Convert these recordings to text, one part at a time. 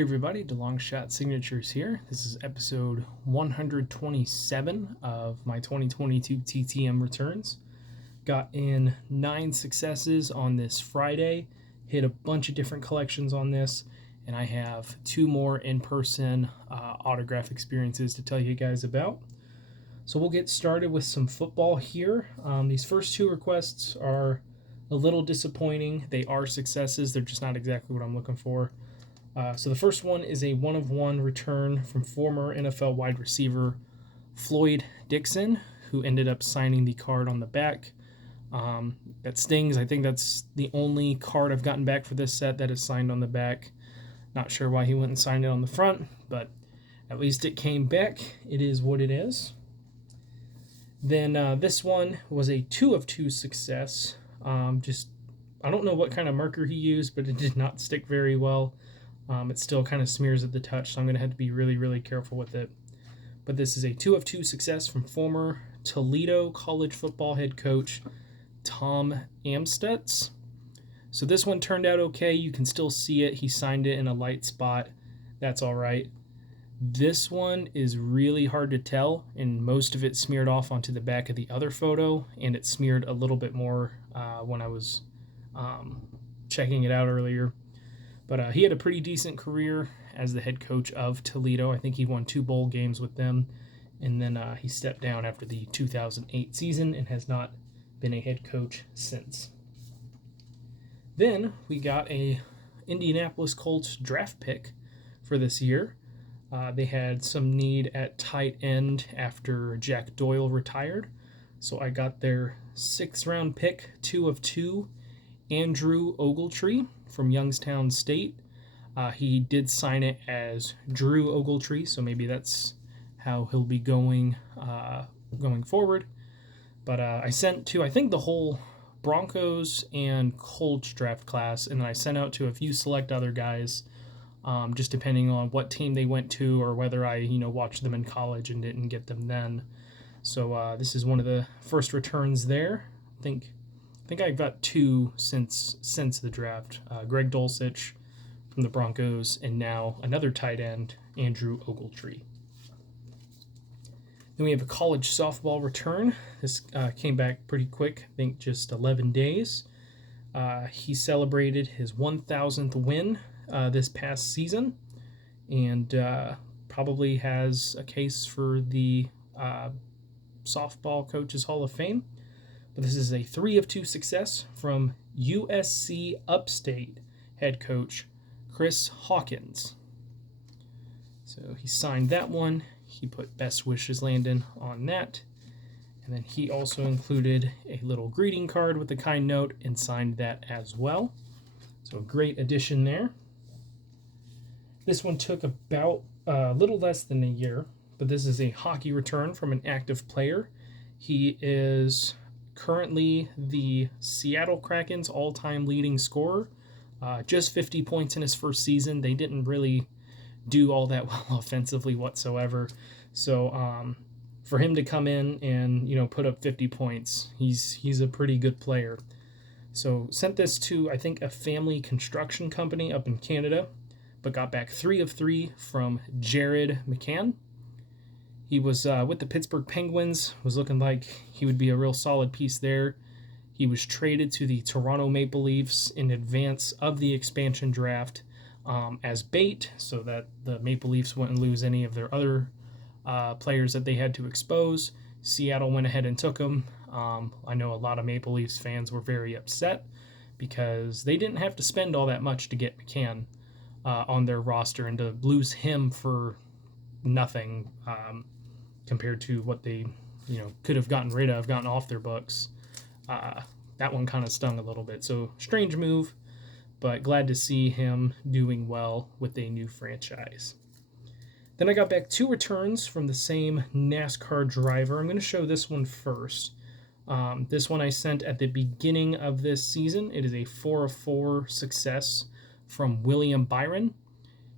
Hey everybody, DeLongshot Signatures here. This is episode 127 of my 2022 TTM returns. Got in 9 successes on this Friday, hit a bunch of different collections on this, and I have 2 more in-person autograph experiences to tell you guys about. So we'll get started with some football here. These first 2 requests are a little disappointing. They are successes, they're just not exactly what I'm looking for. So the first one is a 1-of-1 return from former NFL wide receiver Floyd Dixon, who ended up signing the card on the back. That stings. I think that's the only card I've gotten back for this set that is signed on the back. Not sure why he went and signed it on the front, but at least it came back. It is what it is. Then this one was a 2-of-2 success. I don't know what kind of marker he used, but it did not stick very well. It still kind of smears at the touch, so I'm going to have to be really, really careful with it. But this is a 2-of-2 success from former Toledo college football head coach Tom Amstutz. So this one turned out okay. You can still see it. He signed it in a light spot. That's all right. This one is really hard to tell, and most of it smeared off onto the back of the other photo, and it smeared a little bit more when I was checking it out earlier. But he had a pretty decent career as the head coach of Toledo. I think he won 2 bowl games with them. And then he stepped down after the 2008 season and has not been a head coach since. Then we got a Indianapolis Colts draft pick for this year. They had some need at tight end after Jack Doyle retired. So I got their 6th round pick, 2-of-2, Andrew Ogletree from Youngstown State. He did sign it as Drew Ogletree, so maybe that's how he'll be going forward. But I sent to, I think, the whole Broncos and Colts draft class, and then I sent out to a few select other guys, just depending on what team they went to or whether I, watched them in college and didn't get them then. So this is one of the first returns there. I think I got 2 since the draft. Greg Dulcich from the Broncos, and now another tight end, Andrew Ogletree. Then we have a college softball return. This came back pretty quick, I think just 11 days. He celebrated his 1,000th win this past season, and probably has a case for the Softball Coaches Hall of Fame. But this is a 3-of-2 success from USC Upstate head coach Chris Hawkins. So he signed that one. He put best wishes Landon on that. And then he also included a little greeting card with a kind note and signed that as well. So a great addition there. This one took about a little less than a year, but this is a hockey return from an active player. He is currently the Seattle Kraken's all-time leading scorer. Just 50 points in his first season. They didn't really do all that well offensively whatsoever. So for him to come in and put up 50 points, he's a pretty good player. So sent this to, I think, a family construction company up in Canada, but got back 3-of-3 from Jared McCann. He was with the Pittsburgh Penguins, was looking like he would be a real solid piece there. He was traded to the Toronto Maple Leafs in advance of the expansion draft as bait, so that the Maple Leafs wouldn't lose any of their other players that they had to expose. Seattle went ahead and took him. I know a lot of Maple Leafs fans were very upset because they didn't have to spend all that much to get McCann on their roster, and to lose him for nothing compared to what they could have gotten off their books. That one kind of stung a little bit. So strange move, but glad to see him doing well with a new franchise. Then I got back 2 returns from the same NASCAR driver. I'm going to show this one first. This one I sent at the beginning of this season. It is a 4-of-4 success from William Byron.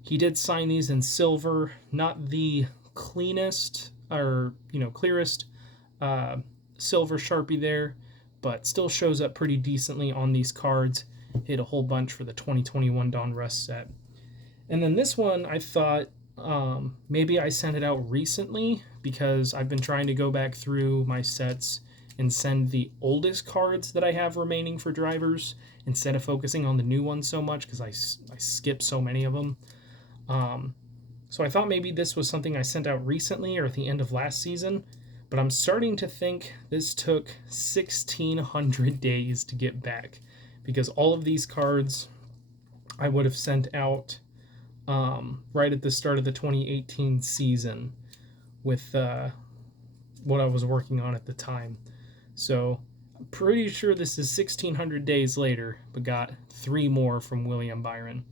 He did sign these in silver, not the cleanest or clearest silver Sharpie there, but still shows up pretty decently on these cards. Hit a whole bunch for the 2021 Don Russ set. And then this one, I thought maybe I sent it out recently because I've been trying to go back through my sets and send the oldest cards that I have remaining for drivers instead of focusing on the new ones so much because I skip so many of them. So I thought maybe this was something I sent out recently or at the end of last season, but I'm starting to think this took 1,600 days to get back because all of these cards I would have sent out right at the start of the 2018 season with what I was working on at the time. So I'm pretty sure this is 1,600 days later, but got 3 more from William Byron.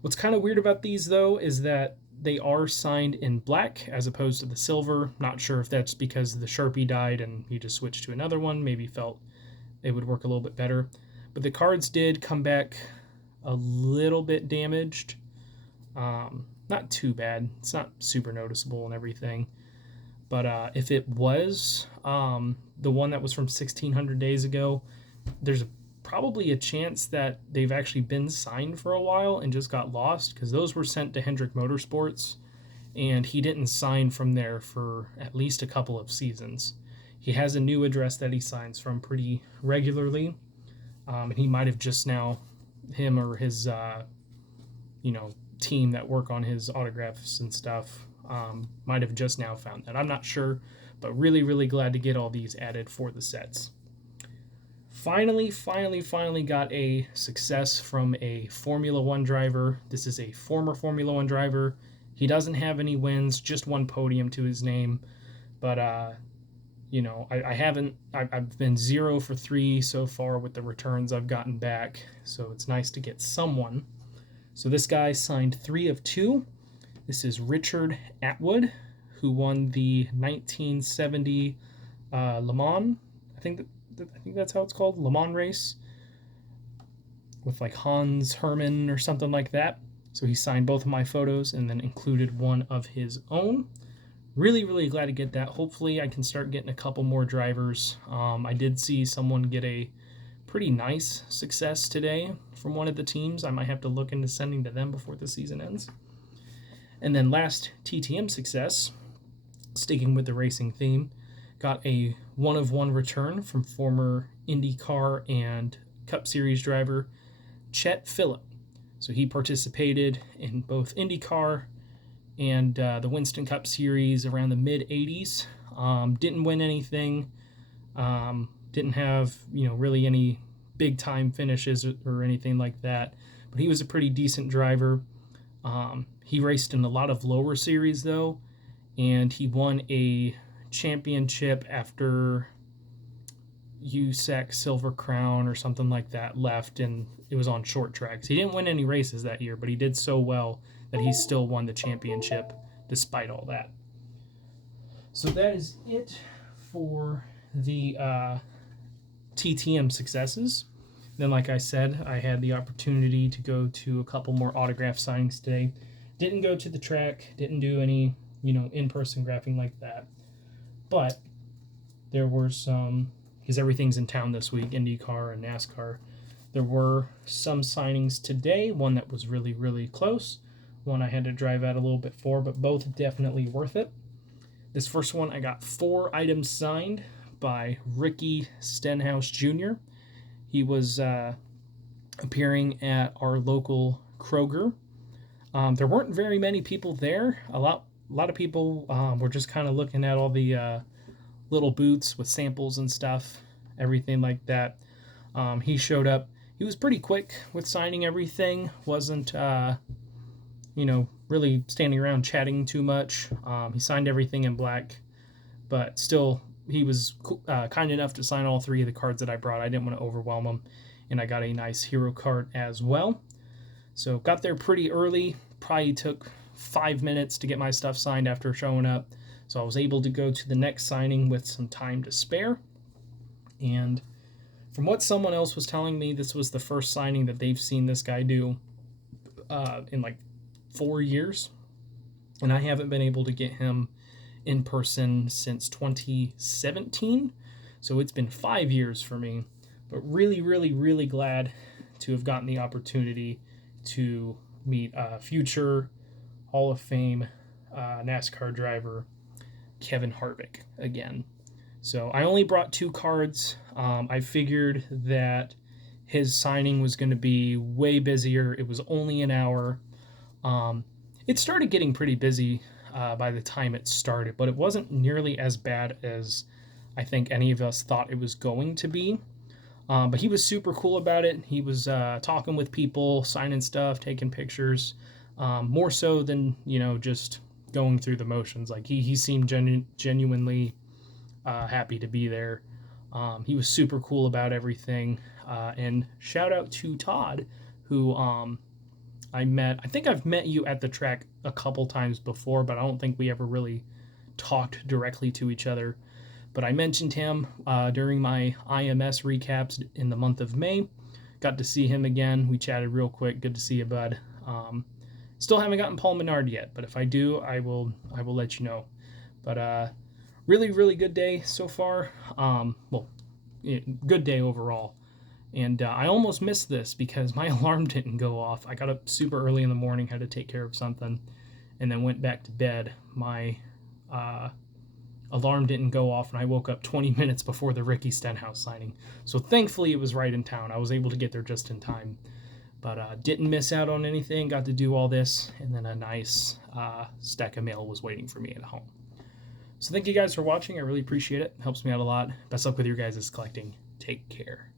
What's kind of weird about these, though, is that they are signed in black as opposed to the silver. Not sure if that's because the Sharpie died and he just switched to another one, maybe felt it would work a little bit better. But the cards did come back a little bit damaged. Not too bad. It's not super noticeable and everything. But if it was the one that was from 1,600 days ago, there's probably a chance that they've actually been signed for a while and just got lost because those were sent to Hendrick Motorsports and he didn't sign from there for at least a couple of seasons. He has a new address that he signs from pretty regularly, and he might have just now, him or his team that work on his autographs and stuff might have just now found that. I'm not sure, but really glad to get all these added for the sets. Finally got a success from a Formula One driver. This is a former Formula One driver. He doesn't have any wins, just 1 podium to his name. But, I've been 0 for 3 so far with the returns I've gotten back. So it's nice to get someone. So this guy signed 3 of 2. This is Richard Atwood, who won the 1970 Le Mans. I think that's how it's called, Le Mans race, with like Hans Hermann or something like that. So he signed both of my photos and then included one of his own. Really glad to get that. Hopefully I can start getting a couple more drivers. I did see someone get a pretty nice success today from one of the teams. I might have to look into sending to them before the season ends. And then last TTM success, sticking with the racing theme, got a 1-of-1 return from former IndyCar and Cup Series driver Chet Phillip. So he participated in both IndyCar and the Winston Cup Series around the mid-'80s. Didn't win anything. Didn't have really any big-time finishes or anything like that. But he was a pretty decent driver. He raced in a lot of lower series, though, and he won a championship after USAC Silver Crown or something like that left, and it was on short tracks. He didn't win any races that year, but he did so well that he still won the championship despite all that. So that is it for the TTM successes. Then, like I said, I had the opportunity to go to a couple more autograph signings today. Didn't go to the track, didn't do any, in-person graphing like that. But there were some, because everything's in town this week, IndyCar and Nascar. There were some signings today, one that was really close, one I had to drive out a little bit for, but both definitely worth it. This first one, I got 4 items signed by Ricky Stenhouse Jr. He was appearing at our local Kroger. There weren't very many people there. A lot of people were just kind of looking at all the little booths with samples and stuff, everything like that. He showed up. He was pretty quick with signing everything. Wasn't, really standing around chatting too much. He signed everything in black, but still, he was kind enough to sign all 3 of the cards that I brought. I didn't want to overwhelm him, and I got a nice hero card as well. So got there pretty early. Probably took 5 minutes to get my stuff signed after showing up. So I was able to go to the next signing with some time to spare. And from what someone else was telling me, this was the first signing that they've seen this guy do in like 4 years. And I haven't been able to get him in person since 2017. So it's been 5 years for me. But really glad to have gotten the opportunity to meet future Hall of Fame NASCAR driver Kevin Harvick again. So I only brought 2 cards. I figured that his signing was going to be way busier. It was only an hour. It started getting pretty busy by the time it started, but it wasn't nearly as bad as I think any of us thought it was going to be. But he was super cool about it. He was talking with people, signing stuff, taking pictures, more so than, just going through the motions. Like he seemed genuinely happy to be there. He was super cool about everything. And shout out to Todd, who I met. I think I've met you at the track a couple times before, but I don't think we ever really talked directly to each other. But I mentioned him during my IMS recaps in the month of May. Got to see him again. We chatted real quick. Good to see you, bud. Still haven't gotten Paul Menard yet, but if I do, I will let you know. But really, really good day so far. Good day overall. And I almost missed this because my alarm didn't go off. I got up super early in the morning, had to take care of something, and then went back to bed. My alarm didn't go off, and I woke up 20 minutes before the Ricky Stenhouse signing. So thankfully it was right in town. I was able to get there just in time. But didn't miss out on anything. Got to do all this, and then a nice stack of mail was waiting for me at home. So thank you guys for watching. I really appreciate it. It helps me out a lot. Best luck with your guys' collecting. Take care.